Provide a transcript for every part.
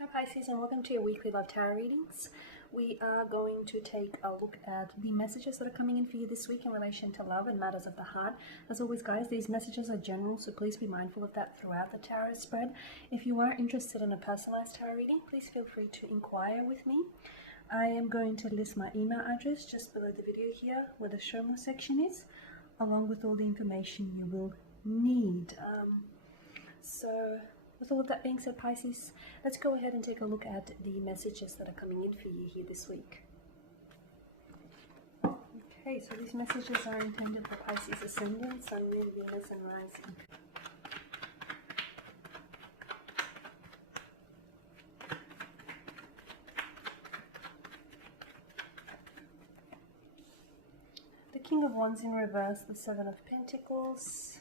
Hi Pisces, and welcome to your weekly love tarot readings. We are going to take a look at the messages that are coming in for you this week in relation to love and matters of the heart. As always guys, these messages are general, so please be mindful of that throughout the tarot spread. If you are interested in a personalized tarot reading, please feel free to inquire with me. I am going to list my email address just below the video here where the show more section is, along with all the information you will need. With all of that being said, Pisces, let's go ahead and take a look at the messages that are coming in for you here this week. Okay, so these messages are intended for Pisces Ascendant, Sun, Moon, Venus, and Rising. The King of Wands in reverse, the Seven of Pentacles,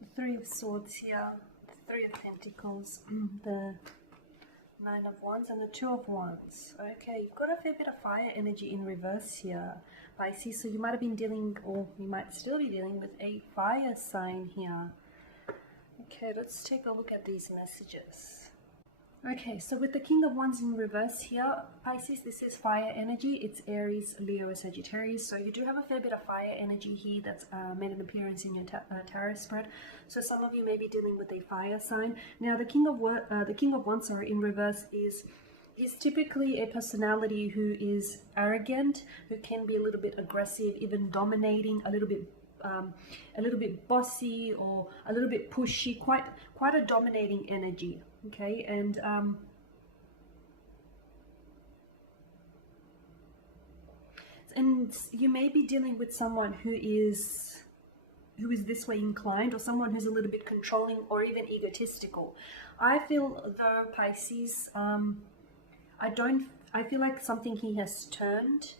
the Three of Swords here, Three of Pentacles, the Nine of Wands, and the Two of Wands. Okay, you've got a fair bit of fire energy in reverse here, Pisces. So you might have been dealing, or you might still be dealing with a fire sign here. Okay, let's take a look at these messages. Okay, so with the King of Wands in reverse here, Pisces, this is fire energy. It's Aries, Leo, Sagittarius. So you do have a fair bit of fire energy here that's made an appearance in your tarot spread. So some of you may be dealing with a fire sign. Now, the King of Wands, in reverse is typically a personality who is arrogant, who can be a little bit aggressive, even dominating, a little bit bossy, or a little bit pushy, quite a dominating energy. Okay, and you may be dealing with someone who is this way inclined, or someone who's a little bit controlling or even egotistical. I feel though, Pisces, I feel like something here has turned,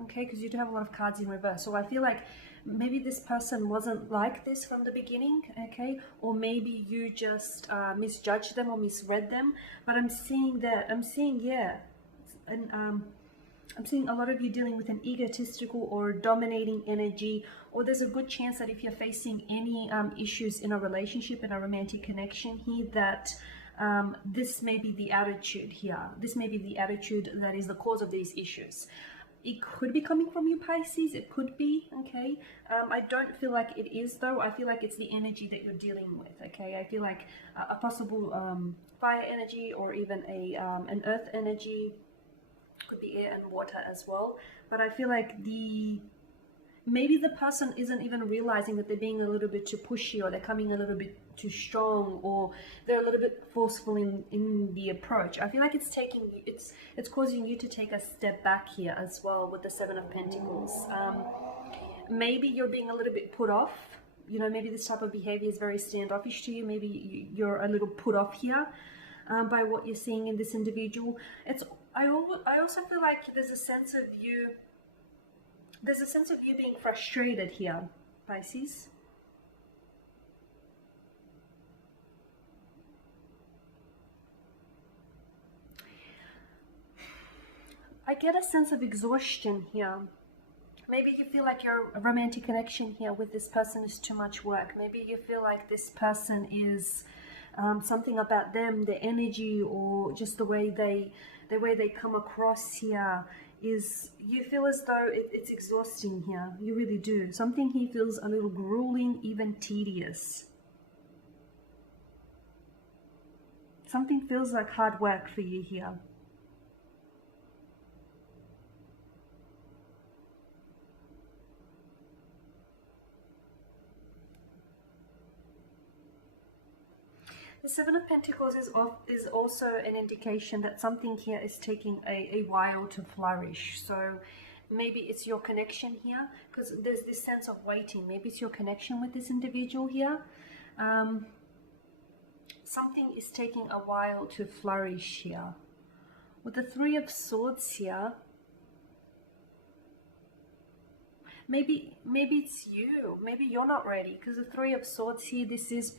okay, because you do have a lot of cards in reverse. So I feel like maybe this person wasn't like this from the beginning, okay, or maybe you just misjudged them or misread them. But I'm seeing I'm seeing a lot of you dealing with an egotistical or dominating energy, or there's a good chance that if you're facing any issues in a relationship, in a romantic connection here, that this may be the attitude here. This may be the attitude that is the cause of these issues. It could be coming from you, Pisces. It could be, okay. I don't feel like it is, though. I feel like it's the energy that you're dealing with, okay. I feel like a possible fire energy, or even an earth energy. Could be air and water as well. But I feel like maybe the person isn't even realizing that they're being a little bit too pushy, or they're coming a little bit too strong, or they're a little bit forceful in the approach. I feel like it's causing you to take a step back here as well with the Seven of Pentacles. Maybe you're being a little bit put off. You know, maybe this type of behavior is very standoffish to you. Maybe you're a little put off here by what you're seeing in this individual. I also feel like there's a sense of you being frustrated here, Pisces. I get a sense of exhaustion here. Maybe you feel like your romantic connection here with this person is too much work. Maybe you feel like this person is something about them, their energy, or just the way they come across here is, you feel as though it's exhausting here. You really do. Something here feels a little grueling, even tedious. Something feels like hard work for you here. The Seven of Pentacles is also an indication that something here is taking a while to flourish. So maybe it's your connection here, because there's this sense of waiting. Maybe it's your connection with this individual here. Something is taking a while to flourish here. With the Three of Swords here, maybe it's you. Maybe you're not ready, because the Three of Swords here, this is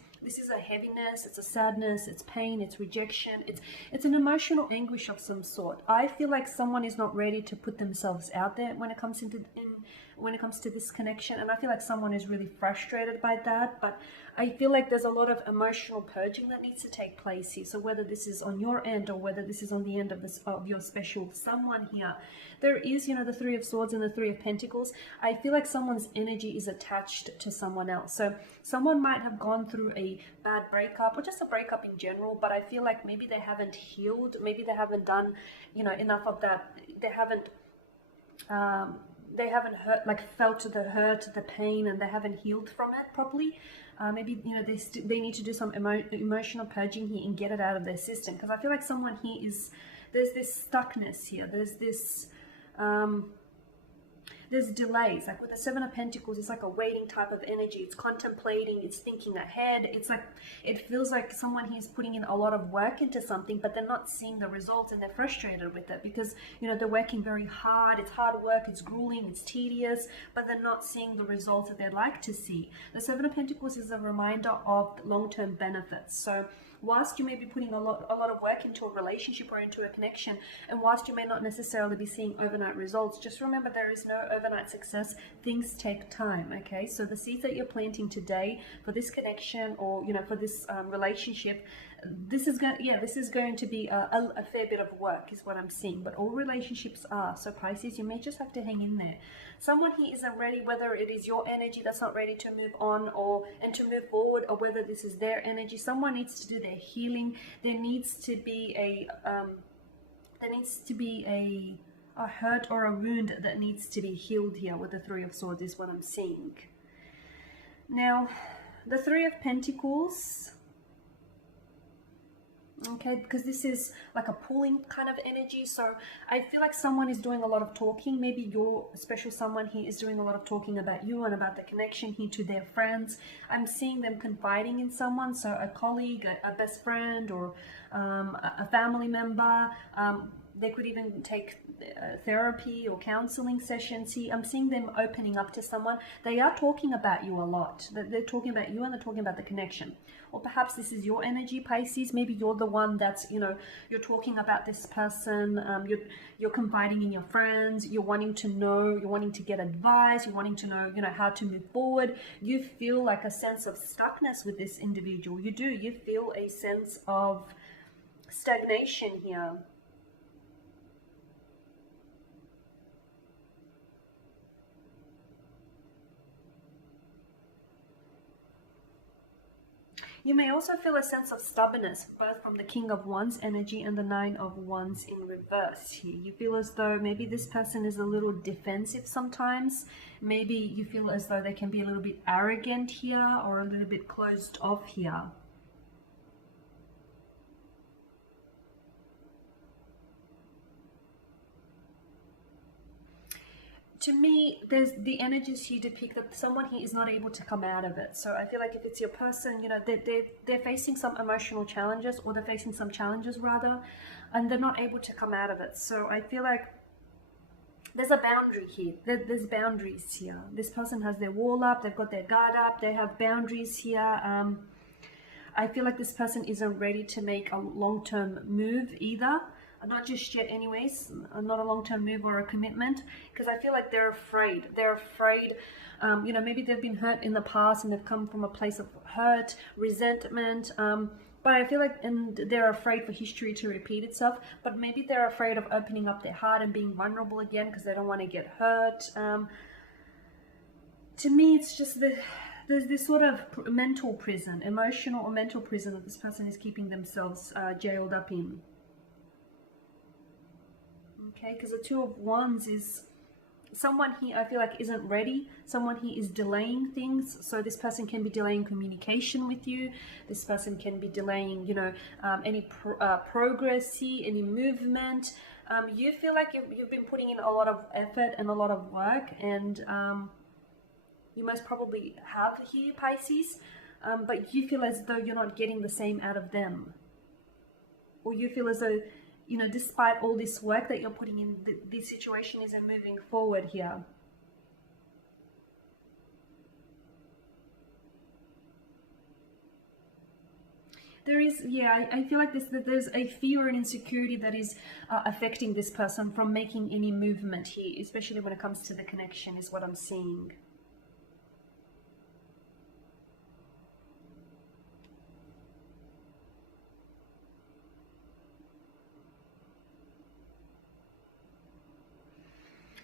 a heaviness, it's a sadness, it's pain, it's rejection, it's an emotional anguish of some sort. I feel like someone is not ready to put themselves out there when it comes when it comes to this connection, and I feel like someone is really frustrated by that. But I feel like there's a lot of emotional purging that needs to take place here. So whether this is on your end or whether this is on the end of your special someone here, there is, you know, the Three of Swords and the Three of Pentacles. I feel like someone's energy is attached to someone else. So someone might have gone through a bad breakup or just a breakup in general, but I feel like maybe they haven't healed, maybe they haven't done, you know, enough of that. They haven't hurt, like felt the hurt, the pain, and they haven't healed from it properly. Maybe, you know, they need to do some emotional purging here and get it out of their system, because I feel like someone here there's this stuckness here, there's this there's delays. Like with the Seven of Pentacles, it's like a waiting type of energy. It's contemplating, it's thinking ahead. It's like, it feels like someone here's putting in a lot of work into something, but they're not seeing the results, and they're frustrated with it because, you know, they're working very hard. It's hard work, it's grueling, it's tedious, but they're not seeing the results that they'd like to see. The Seven of Pentacles is a reminder of long-term benefits. So whilst you may be putting a lot of work into a relationship or into a connection, and whilst you may not necessarily be seeing overnight results, just remember there is no overnight success. Things take time, okay? So the seeds that you're planting today for this connection, or, you know, for this relationship, this is going to be a fair bit of work, is what I'm seeing. But all relationships are. So Pisces, you may just have to hang in there. Someone here isn't ready, whether it is your energy that's not ready to move on and to move forward, or whether this is their energy. Someone needs to do their healing. There needs to be a hurt or a wound that needs to be healed here with the Three of Swords, is what I'm seeing. Now, the Three of Pentacles, okay, because this is like a pulling kind of energy. So I feel like someone is doing a lot of talking. Maybe your special someone here is doing a lot of talking about you and about the connection here to their friends. I'm seeing them confiding in someone, so a colleague, a best friend, or a family member. They could even take therapy or counseling sessions here. I'm seeing them opening up to someone. They are talking about you a lot. They're talking about you, and they're talking about the connection. Or perhaps this is your energy, Pisces. Maybe you're the one that's, you know, you're talking about this person. You're confiding in your friends. You're wanting to know. You're wanting to get advice. You're wanting to know, you know, how to move forward. You feel like a sense of stuckness with this individual. You do. You feel a sense of stagnation here. You may also feel a sense of stubbornness, both from the King of Wands energy and the Nine of Wands in reverse here. You feel as though maybe this person is a little defensive sometimes. Maybe you feel as though they can be a little bit arrogant here, or a little bit closed off here. To me, there's the energies here depict that someone here is not able to come out of it. So I feel like if it's your person, you know, they're facing some emotional challenges, or they're facing some challenges rather, and they're not able to come out of it. So I feel like there's a boundary here. There's boundaries here. This person has their wall up, they've got their guard up, they have boundaries here. I feel like this person isn't ready to make a long-term move either. Not just yet anyways, not a long-term move or a commitment, because I feel like they're afraid. They're afraid, you know, maybe they've been hurt in the past and they've come from a place of hurt, resentment, but I feel like, and they're afraid for history to repeat itself, but maybe they're afraid of opening up their heart and being vulnerable again because they don't want to get hurt. To me, it's just there's this sort of mental prison, emotional or mental prison that this person is keeping themselves jailed up in. Okay, because the Two of Wands is someone here, I feel like, isn't ready. Someone here is delaying things. So this person can be delaying communication with you. This person can be delaying, you know, any progress here, any movement. You feel like you've been putting in a lot of effort and a lot of work, and you most probably have here, Pisces, but you feel as though you're not getting the same out of them. Or you feel as though, you know, despite all this work that you're putting in, the situation isn't moving forward here. There is, yeah, I feel like that there's a fear and insecurity that is affecting this person from making any movement here, especially when it comes to the connection, is what I'm seeing.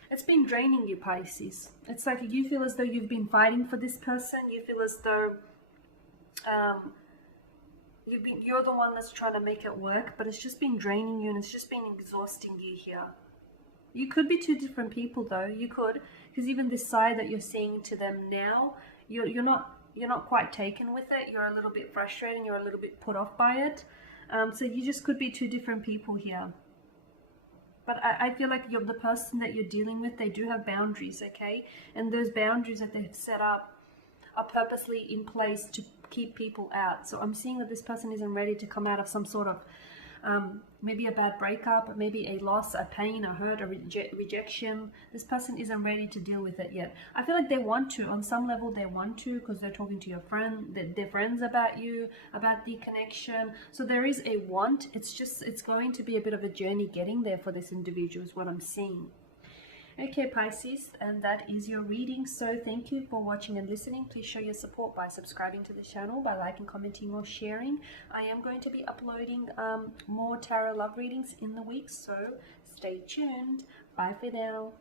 It's been draining you, Pisces. It's like you feel as though you've been fighting for this person. You feel as though um, you're the one that's trying to make it work, but it's just been draining you and it's just been exhausting you here. You could be two different people though. You could, because even this side that you're seeing to them now, you're not quite taken with it. You're a little bit frustrated and you're a little bit put off by it. So you just could be two different people here. But I feel like the person that you're dealing with, they do have boundaries, okay? And those boundaries that they've set up are purposely in place to keep people out. So I'm seeing that this person isn't ready to come out of some sort of maybe a bad breakup, maybe a loss, a pain, a hurt, a rejection. This person isn't ready to deal with it yet. I feel like they want to, on some level they want to, because they're talking to your friend, their friends about you, about the connection. So there is a want. It's going to be a bit of a journey getting there for this individual is what I'm seeing. Okay, Pisces, and that is your reading. So thank you for watching and listening. Please show your support by subscribing to the channel, by liking, commenting, or sharing. I am going to be uploading more tarot love readings in the week, so stay tuned. Bye for now.